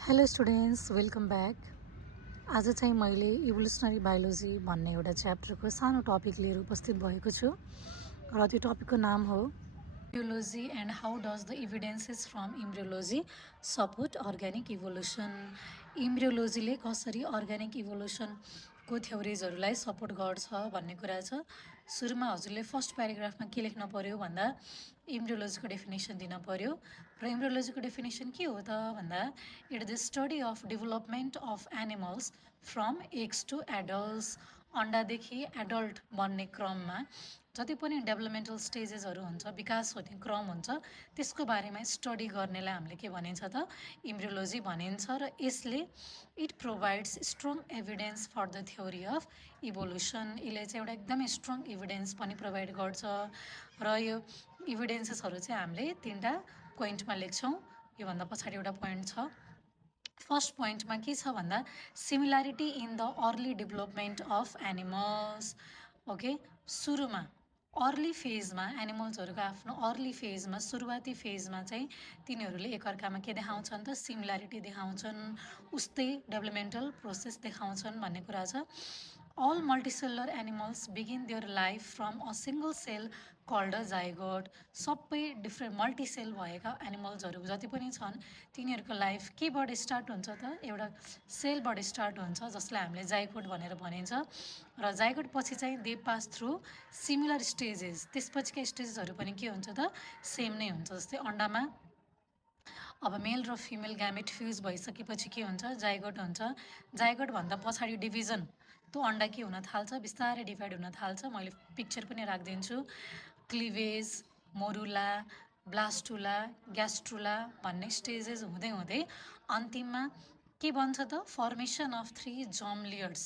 Hello students, welcome back. आज चाहिँ मैले इभोल्युसनरी बायोलोजी भन्ने एउटा च्याप्टरको सानो टपिक लिएर उपस्थित भएको छु र त्यो टपिकको नाम हो embryology and how does the evidences from embryology support organic evolution. इम्ब्रियोलोजीले कसरी अर्ग्यानिक इभोल्युसनको थ्योरिजहरूलाई सपोर्ट गर्छ भन्ने कुरा छ। सुरुमा हजुरले फर्स्ट प्याराग्राफमा के लेख्न पर्यो भन्दा इम्ब्रियोलोजीको डेफिनेसन दिन पर्यो र इम्ब्रियोलोजीको डेफिनेसन के हो त भन्दा it the study of development of animals from eggs to adults. अन्डादेखि एडल्ट बन्ने क्रममा जति पनि डेभलपमेन्टल स्टेजेसहरू हुन्छ, विकास हुने क्रम हुन्छ, त्यसको बारेमा स्टडी गर्नेलाई हामीले के भनिन्छ त इम्ब्रियोलोजी भनिन्छ। र यसले it provides strong evidence for the theory of evolution. यसले चाहिँ एउटा एकदमै स्ट्रङ इभिडेन्स पनि प्रोभाइड गर्छ र यो इभिडेन्सेसहरू चाहिँ हामीले तीनवटा पोइन्टमा लेख्छौँ। योभन्दा पछाडि एउटा पोइन्ट छ। फर्स्ट पोइन्टमा के छ भन्दा similarity in the early development of animals. Okay, सुरुमा अर्ली फेजमा एनिमल्सहरूको आफ्नो अर्ली फेजमा, सुरुवाती फेजमा चाहिँ तिनीहरूले एकअर्कामा के देखाउँछन् त सिमिल्यारिटी देखाउँछन्, उस्तै डेभलपमेन्टल प्रोसेस देखाउँछन् भन्ने कुरा छ। All multicellular animals begin their life from a single cell called a zygote। सबै डिफ्रेन्ट मल्टिसेल भएका एनिमल्सहरू जति पनि छन् तिनीहरूको लाइफ केबाट स्टार्ट हुन्छ त एउटा सेलबाट स्टार्ट हुन्छ, जसलाई हामीले जाइगोट भनेर भनिन्छ। र जाइगोट पछि चाहिँ they pass through similar stages. त्यसपछिका स्टेजेसहरू पनि के हुन्छ त सेम नै हुन्छ। जस्तै अन्डामा अब मेल र फिमेल ग्यामेट फ्युज भइसकेपछि के हुन्छ जाइगोट हुन्छ। जाइगोट भन्दा पछाडि डिभिजन, त्यो अन्डा के हुन थाल्छ बिस्तारै डिभाइड हुन थाल्छ। मैले पिक्चर पनि राखिदिन्छु। क्लिभेज, मोरुला, ब्लास्टुला, ग्यास्ट्रुला भन्ने स्टेजेस हुँदै हुँदै अन्तिममा के बन्छ त formation of 3 germ layers,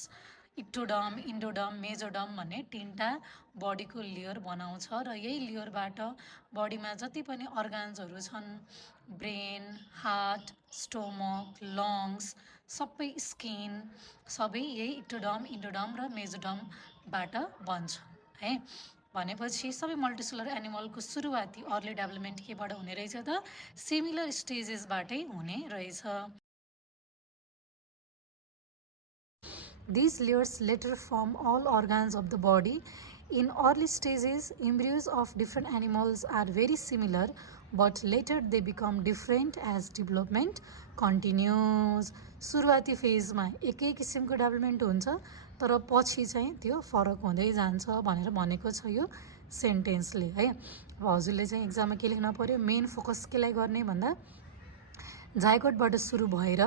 ectoderm, endoderm, mesoderm भन्ने तीनवटा बडीको लेयर बनाउँछ। र यही लेयरबाट बडीमा जति पनि अर्गान्सहरू छन्, ब्रेन, हार्ट, स्टोमक, लङ्स, सबै स्किन, सबै यही इक्टोडर्म, इन्डोडर्म र मेजोडर्मबाट बन्छ है। भनेपछि सबै मल्टिसेलुलर एनिमलको सुरुवाती अर्ली डेभलपमेन्ट केबाट हुने रहेछ त सिमिलर स्टेजेसबाटै हुने रहेछ। These layers later form all organs of the body. In early stages, embryos of different animals are very similar, but later they become different as development continues. सुरुवाती फेजमा एकै किसिमको डेभलपमेन्ट हुन्छ, तर पछि चाहिँ त्यो फरक हुँदै जान्छ भनेर भनेको छ यो सेन्टेन्सले है। अब हजुरले चाहिँ एक्जाममा के लेख्न पर्यो, मेन फोकस केलाई गर्ने भन्दा जाइगोटबाट सुरु भएर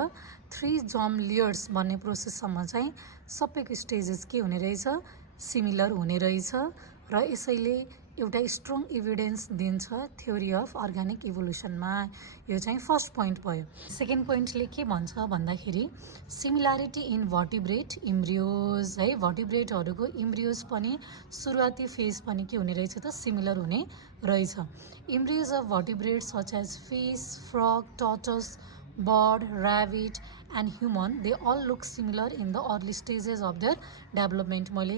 3 जर्म लेयर्स भन्ने प्रोसेससम्म चाहिँ सबैको स्टेजेस के हुने रहेछ सिमिलर हुने रहेछ र यसैले एउटा स्ट्रङ इभिडेन्स दिन्छ थ्योरी अफ अर्ग्यानिक इभोल्युसनमा। यो चाहिँ फर्स्ट पोइन्ट भयो। सेकेन्ड पोइन्टले के भन्छ भन्दाखेरि सिमिल्यारिटी इन भर्टिब्रेट इम्ब्रियोज है। भर्टिब्रेटहरूको इम्ब्रियोज पनि सुरुवाती फेज पनि के हुने रहेछ त सिमिलर हुने रहेछ। Embryos of vertebrates such as fish, frog, turtles, bird, rabbit and human, they all look similar in the early stages of their development। मैले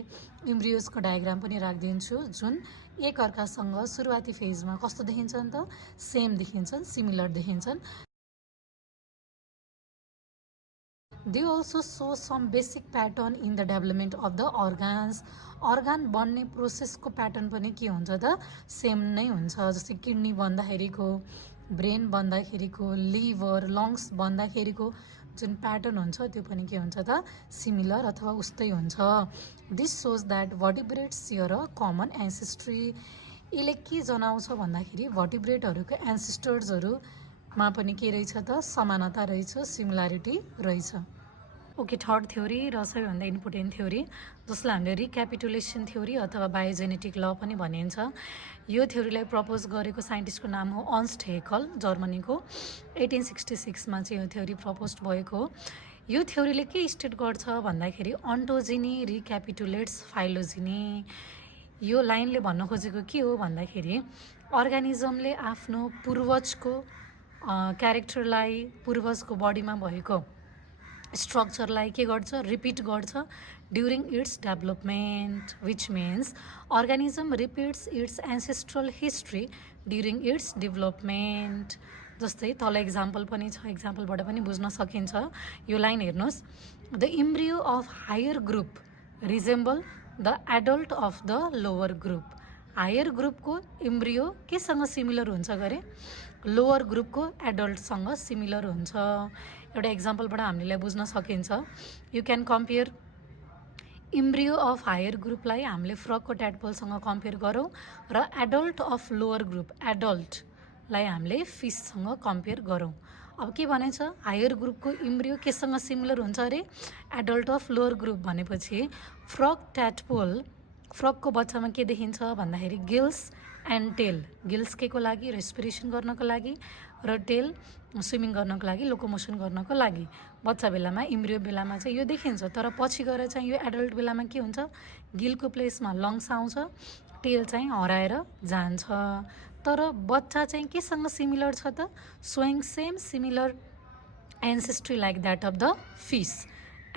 इम्ब्रियोजको डायग्राम पनि राखिदिन्छु जुन एक अर्कासँग सुरुवाती फेजमा कस्तो देखिन्छन् त सेम देखिन्छन्, सिमिलर देखिन्छन्। They also show some basic pattern in the development of the organs। Organ बन्ने प्रोसेसको प्याटर्न पनि के हुन्छ त सेम नै हुन्छ। जस्तै किडनी बन्दाखेरिको, ब्रेन बन्दाखेरिको, लिभर, लङ्स बन्दाखेरिको जुन प्याटर्न हुन्छ त्यो पनि के हुन्छ त सिमिलर अथवा उस्तै हुन्छ। This shows that vertebrates share a common ancestry. यसले के जनाउँछ भन्दाखेरि भर्टिब्रेटहरूको एन्सेस्टर्सहरूमा पनि के रहेछ त समानता रहेछ, सिमिल्यारिटी रहेछ। ओके, थर्ड थ्योरी र सबैभन्दा इम्पोर्टेन्ट थ्योरी जसलाई हामीले रिक्यापिटुलेसन थ्योरी अथवा बायोजेनेटिक ल पनि भनिन्छ। यो थ्योरीलाई प्रपोज गरेको साइन्टिस्टको नाम हो अर्न्स्ट हेकल, जर्मनीको। 1866मा चाहिँ यो थ्योरी प्रपोज भएको हो। यो थ्योरीले के स्टेट गर्छ भन्दाखेरि अन्टोजिनी रिक्यापिटुलेट्स फाइलोजिनी। यो लाइनले भन्न खोजेको के हो भन्दाखेरि अर्गानिजमले आफ्नो पूर्वजको क्यारेक्टरलाई, पूर्वजको बडीमा भएको स्ट्रक्चरलाई के गर्छ रिपिट गर्छ during it's development, which means organism repeats its ancestral history during its development। जस्तै तल एक्जाम्पल पनि छ, एक्जाम्पलबाट पनि बुझ्न सकिन्छ। यो लाइन हेर्नुहोस्, the embryo of higher group resemble the adult of the lower group. Higher ग्रुपको इम्ब्रियो केसँग सिमिलर हुन्छ गरे? लोवर ग्रुपको एडल्टसँग सिमिलर हुन्छ। एउटा एक्जाम्पलबाट हामीले बुझ्न सकिन्छ। You can compare embryo of higher ग्रुपलाई हामीले फ्रगको ट्याडपोलसँग कम्पेयर गरौँ र एडल्ट अफ लोवर ग्रुप एडल्टलाई हामीले फिससँग कम्पेयर गरौँ। अब के भनेछ? हायर ग्रुपको इम्ब्रियो केसँग सिमिलर हुन्छ अरे? एडल्ट अफ लोवर ग्रुप भनेपछि फ्रग ट्याडपोल, फ्रगको बच्चामा के देखिन्छ भन्दाखेरि गिल्स एन्ड टेल। गिल्स के को लागि? रेस्पिरेसन गर्नको लागि, र टेल स्विमिङ गर्नको लागि, लोकोमोसन गर्नको लागि। बच्चा बेलामा, इम्ब्रियो बेलामा चाहिँ यो देखिन्छ, तर पछि गएर चाहिँ यो एडल्ट बेलामा के हुन्छ? गिलको प्लेसमा लङ्स आउँछ, टेल चाहिँ हराएर जान्छ। तर बच्चा चाहिँ केसँग सिमिलर छ त? Showing same similar ancestry like that of the fish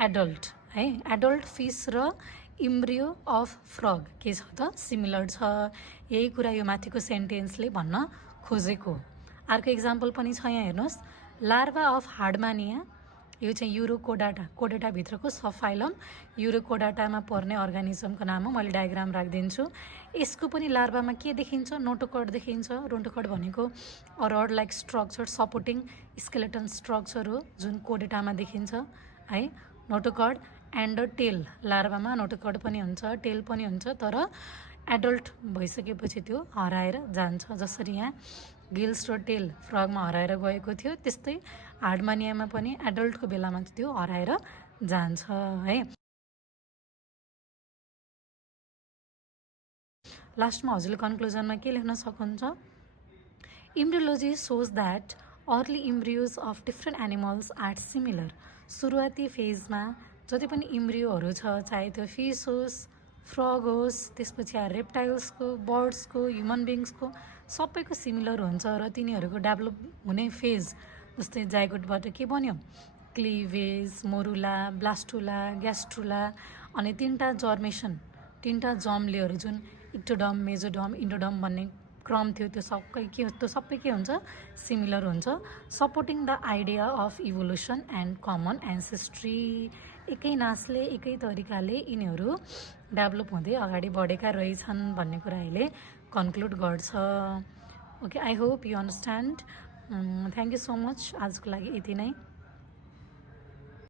adult है। एडल्ट फिस र इम्ब्रियो अफ फ्रग के छ त? सिमिलर छ। यही कुरा यो माथिको सेन्टेन्सले भन्न खोजेको। अर्को इक्जाम्पल पनि छ यहाँ हेर्नुहोस्, लार्भा अफ हार्डमानिया। यो चाहिँ युरोकोडाटा, कोडाटाभित्रको सबफाइलम युरोकोडाटामा पर्ने अर्गानिजमको नाम हो। मैले डायग्राम राखिदिन्छु। यसको पनि लार्भामा के देखिन्छ? नोटोकड देखिन्छ। नोटोकड भनेको rod like structure, supporting skeleton structure हो जुन कोडेटामा देखिन्छ है। नोटोकड एन्ड टेल, लार्भामा नोटोकड पनि हुन्छ, टेल पनि हुन्छ, तर एडल्ट भइसकेपछि त्यो हराएर जान्छ। जसरी यहाँ गिल्स र टेल फ्रगमा हराएर गएको थियो, त्यस्तै हार्डमानियामा पनि एडल्टको बेलामा त्यो हराएर जान्छ है। लास्टमा हजुरले कन्क्लुजनमा के लेख्न सक्नुहुन्छ? Embryology shows that early embryos of different animals are similar. सुरुवाती फेजमा जति पनि इम्ब्रियोहरू छ, चाहे त्यो फिस होस्, फ्रग होस्, त्यसपछि रेप्टाइल्सको, बर्ड्सको, ह्युमन बिङ्सको, सबैको सिमिलर हुन्छ र तिनीहरूको डेभलप हुने फेज जस्तै जाइगोटबाट के बन्यो? क्लिभेज, मोरुला, ब्लास्टुला, ग्यास्ट्रुला, अनि तिनवटा जर्मेसन, तिनवटा जर्म लेयर जुन इक्टोडम, मेजोडम, इन्डोडम भन्ने क्रम थियो, त्यो सबै के हुन्छ? सिमिलर हुन्छ। Supporting the idea of evolution and common ancestry. एकै नासले, एकै तरिकाले यिनीहरू डेभलप हुँदै अगाडि बढेका रहेछन् भन्ने कुरा अहिले कन्क्लुड गर्छ। Okay, I hope you understand. Thank you so much. आजको लागि यति नै।